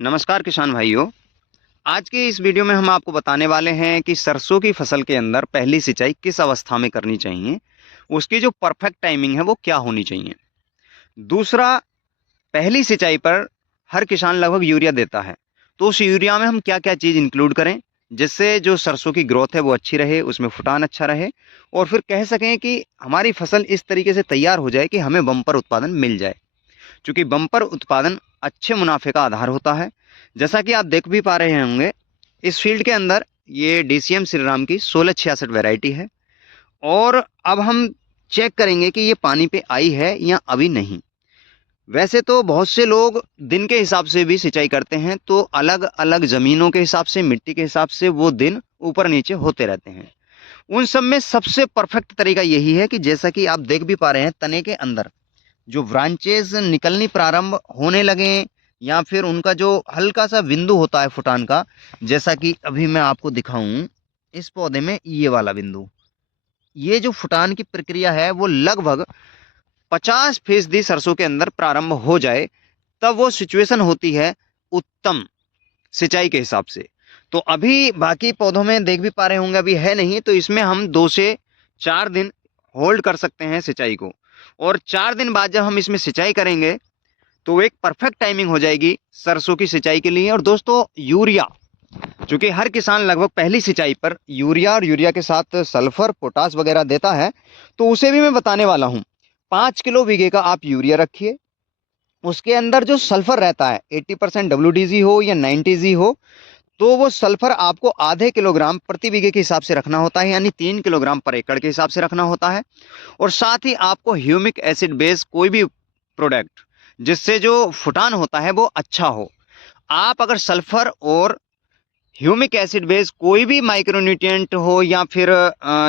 नमस्कार किसान भाइयों। आज के इस वीडियो में हम आपको बताने वाले हैं कि सरसों की फसल के अंदर पहली सिंचाई किस अवस्था में करनी चाहिए, उसकी जो परफेक्ट टाइमिंग है वो क्या होनी चाहिए। दूसरा, पहली सिंचाई पर हर किसान लगभग यूरिया देता है, तो उस यूरिया में हम क्या-क्या चीज़ इंक्लूड करें, जिससे जो सरसों की ग्रोथ है वो अच्छी रहे, उसमें फुटान अच्छा रहे और फिर कह सकें कि हमारी फसल इस तरीके से तैयार हो जाए कि हमें बम्पर उत्पादन मिल जाए। चूँकि बम्पर उत्पादन अच्छे मुनाफ़े का आधार होता है। जैसा कि आप देख भी पा रहे होंगे, इस फ़ील्ड के अंदर ये डीसीएम श्रीराम की 1666 वैरायटी है और अब हम चेक करेंगे कि ये पानी पे आई है या अभी नहीं। वैसे तो बहुत से लोग दिन के हिसाब से भी सिंचाई करते हैं, तो अलग-अलग ज़मीनों के हिसाब से, मिट्टी के हिसाब से वो दिन ऊपर-नीचे होते रहते हैं। उन सब में सबसे परफ़ेक्ट तरीका यही है कि जैसा कि आप देख भी पा रहे हैं, तने के अंदर जो ब्रांचेस निकलनी प्रारंभ होने लगें या फिर उनका जो हल्का-सा बिंदु होता है फुटान का, जैसा कि अभी मैं आपको दिखाऊँ, इस पौधे में ये वाला बिंदु। ये जो फुटान की प्रक्रिया है वो लगभग 50% सरसों के अंदर प्रारंभ हो जाए, तब वो सिचुएशन होती है उत्तम सिंचाई के हिसाब से। तो अभी बाकी पौधों में देख भी पा रहे होंगे अभी है नहीं, तो इसमें हम 2 से 4 दिन होल्ड कर सकते हैं सिंचाई को और 4 दिन बाद जब हम इसमें सिंचाई करेंगे, तो एक परफेक्ट टाइमिंग हो जाएगी सरसों की सिंचाई के लिए। और दोस्तों, यूरिया, चूँकि हर किसान लगभग पहली सिंचाई पर यूरिया और यूरिया के साथ सल्फर, पोटाश वगैरह देता है, तो उसे भी मैं बताने वाला हूँ। 5 किलो बीघे का आप यूरिया रखिए, उसके अंदर जो सल्फर रहता है 80% डब्ल्यूडीजी हो या 90जी हो, तो वो सल्फर आपको आधे किलोग्राम प्रति बीघे के हिसाब से रखना होता है, यानी 3 किलोग्राम पर एकड़ के हिसाब से रखना होता है। और साथ ही आपको ह्यूमिक एसिड बेस कोई भी प्रोडक्ट जिससे जो फुटान होता है वो अच्छा हो। आप अगर सल्फर और ह्यूमिक एसिड बेस कोई भी माइक्रोन्यूट्रिएंट हो या फिर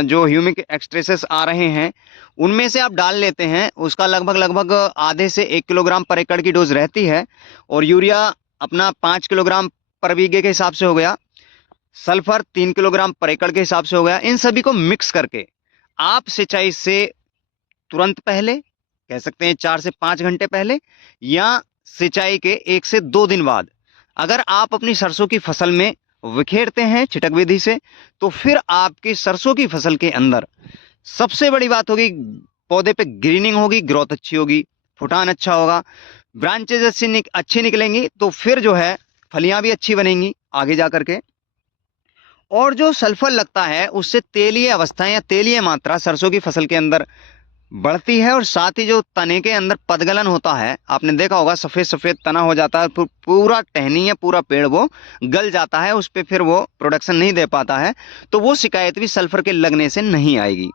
जो ह्यूमिक एक्सट्रेसेस आ रहे हैं उनमें से आप डाल लेते हैं, उसका लगभग आधे से 1 किलोग्राम पर एकड़ की डोज रहती है। और यूरिया अपना 5 किलोग्राम पर बीघे के हिसाब से हो गया, सल्फर 3 किलोग्राम पर एकड़ के हिसाब से हो गया। इन सभी को मिक्स करके आप सिंचाई से तुरंत पहले, कह सकते हैं 4 से 5 घंटे पहले, या सिंचाई के 1 से 2 दिन बाद अगर आप अपनी सरसों की फसल में बिखेरते हैं छिटक विधि से, तो फिर आपकी सरसों की फसल के अंदर सबसे बड़ी बात होगी, पौधे पे ग्रीनिंग होगी, ग्रोथ अच्छी होगी, फुटान अच्छा होगा, ब्रांचेज अच्छी निकलेंगी, तो फिर जो है फलियां भी अच्छी बनेंगी आगे जा करके। और जो सल्फर लगता है उससे तेलीय अवस्था या तेलीय मात्रा सरसों की फसल के अंदर बढ़ती है और साथ ही जो तने के अंदर पदगलन होता है, आपने देखा होगा सफ़ेद सफ़ेद तना हो जाता है, पूरा टहनी या पूरा पेड़ वो गल जाता है, उस पे फिर वो प्रोडक्शन नहीं दे पाता है, तो वो शिकायत भी सल्फर के लगने से नहीं आएगी।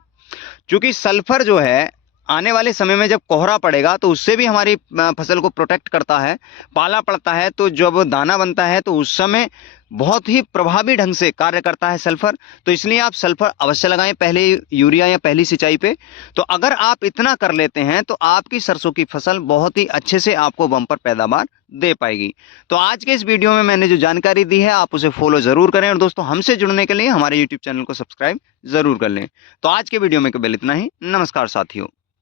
क्योंकि सल्फर जो है आने वाले समय में जब कोहरा पड़ेगा तो उससे भी हमारी फसल को प्रोटेक्ट करता है। पाला पड़ता है तो जब दाना बनता है तो उस समय बहुत ही प्रभावी ढंग से कार्य करता है सल्फर। तो इसलिए आप सल्फर अवश्य लगाएं पहले यूरिया या पहली सिंचाई पे। तो अगर आप इतना कर लेते हैं तो आपकी सरसों की फसल बहुत ही अच्छे से आपको बम्पर पैदावार दे पाएगी। तो आज के इस वीडियो में मैंने जो जानकारी दी है आप उसे फॉलो ज़रूर करें और दोस्तों, हमसे जुड़ने के लिए हमारे यूट्यूब चैनल को सब्सक्राइब ज़रूर कर लें। तो आज के वीडियो में केवल इतना ही। नमस्कार साथियों।